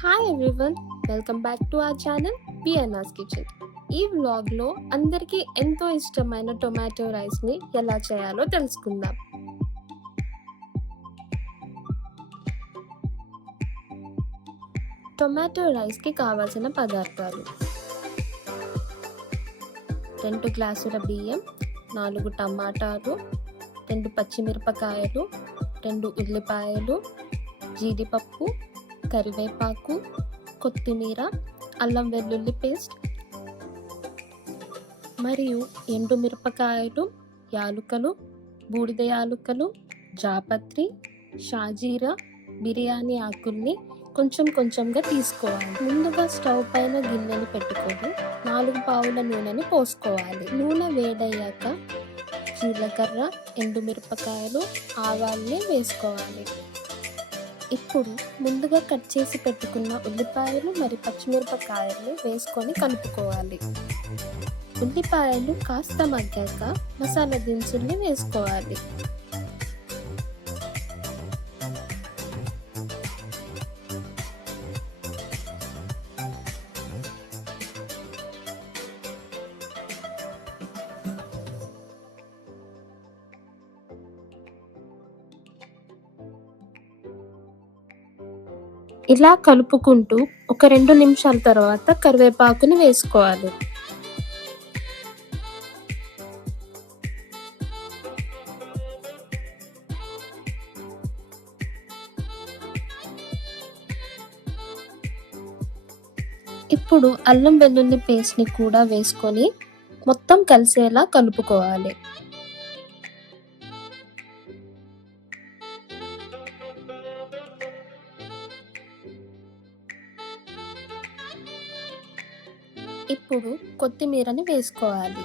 Hi everyone, welcome back to our channel BNR's kitchen. ఈ వ్లాగ్లో అందరికీ ఎంతో ఇష్టమైన టొమాటో రైస్ని ఎలా చేయాలో తెలుసుకుందాం. టొమాటో రైస్కి కావాల్సిన పదార్థాలు: 2 గ్లాసుల బియ్యం, 4 టమాటాలు, 2 పచ్చిమిరపకాయలు, 2 ఉల్లిపాయలు, జీడిపప్పు, కరివేపాకు, కొత్తిమీర, అల్లం వెల్లుల్లి పేస్ట్ మరియు ఎండుమిరపకాయలు, యాలుకలు, బూడిద యాలుకలు, జాపత్రి, షాజీరా, బిర్యానీ ఆకుల్ని కొంచెం కొంచెంగా తీసుకోవాలి. ముందుగా స్టవ్ పైన గిన్నెని పెట్టుకొని 4 పావుల నూనెని పోసుకోవాలి. నూనె వేడయ్యాక జీలకర్ర, ఎండుమిరపకాయలు, ఆవాల్ని వేసుకోవాలి. ఇప్పుడు ముందుగా కట్ చేసి పెట్టుకున్న ఉల్లిపాయలు మరియు పచ్చిమిరపకాయలు వేసుకొని కలుపుకోవాలి. ఉల్లిపాయలు కాస్త మగ్గాక మసాలా దినుసుల్ని వేసుకోవాలి. ఇలా కలుపుకుంటూ ఒక 2 నిమిషాల తర్వాత కరివేపాకుని వేసుకోవాలి. ఇప్పుడు అల్లం వెల్లుల్లి పేస్ట్ని కూడా వేసుకొని మొత్తం కలిసేలా కలుపుకోవాలి. ఇప్పుడు కొత్తిమీరని వేసుకోవాలి.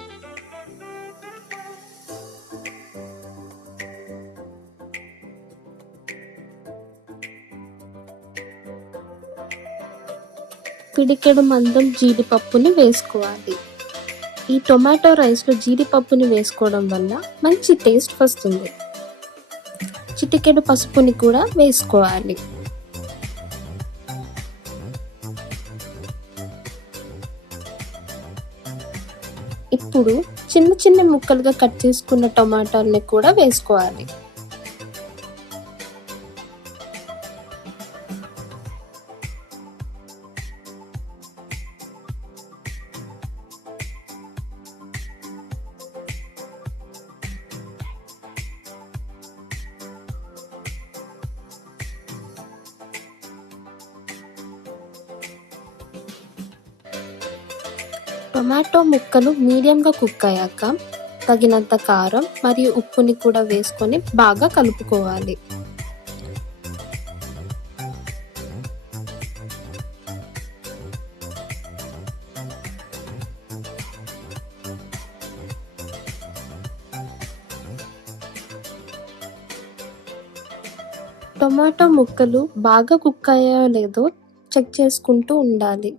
పిడికెడు మందం జీడిపప్పుని వేసుకోవాలి. ఈ టొమాటో రైస్లో జీడిపప్పుని వేసుకోవడం వల్ల మంచి టేస్ట్ వస్తుంది. చిటికెడు పసుపుని కూడా వేసుకోవాలి. ఇప్పుడు చిన్న చిన్న ముక్కలుగా కట్ చేసుకున్న టమాటాలని కూడా వేసుకోవాలి. టొమాటో ముక్కలు మీడియంగా కుక్ అయ్యాక తగినంత కారం మరియు ఉప్పుని కూడా వేసుకొని బాగా కలుపుకోవాలి. టొమాటో ముక్కలు బాగా కుక్ అయ్యాయో లేదో చెక్ చేసుకుంటూ ఉండాలి.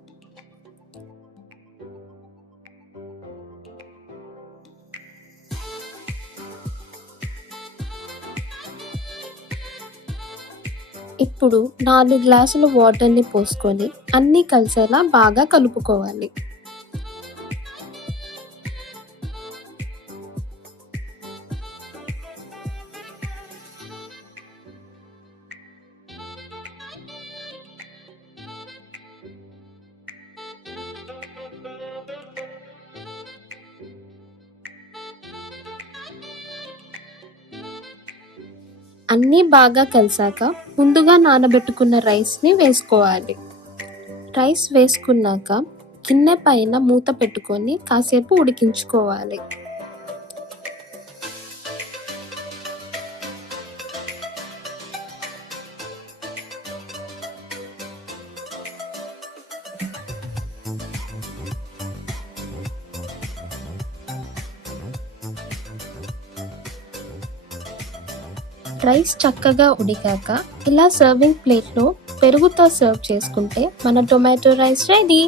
ఇప్పుడు 4 గ్లాసుల వాటర్ని పోసుకొని అన్నీ కలిసేలా బాగా కలుపుకోవాలి. అన్నీ బాగా కలిసాక ముందుగా నానబెట్టుకున్న రైస్ని వేసుకోవాలి. రైస్ వేసుకున్నాక గిన్నె పైన మూత పెట్టుకొని కాసేపు ఉడికించుకోవాలి. రైస్ చక్కగా ఉడికాక ఇలా సర్వింగ్ ప్లేట్లో పెరుగుతో సర్వ్ చేసుకుంటే మన టొమాటో రైస్ రెడీ.